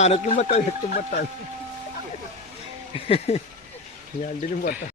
അനക്കും പറ്റാ എട്ടും പറ്റാ രണ്ടിനും പറ്റാ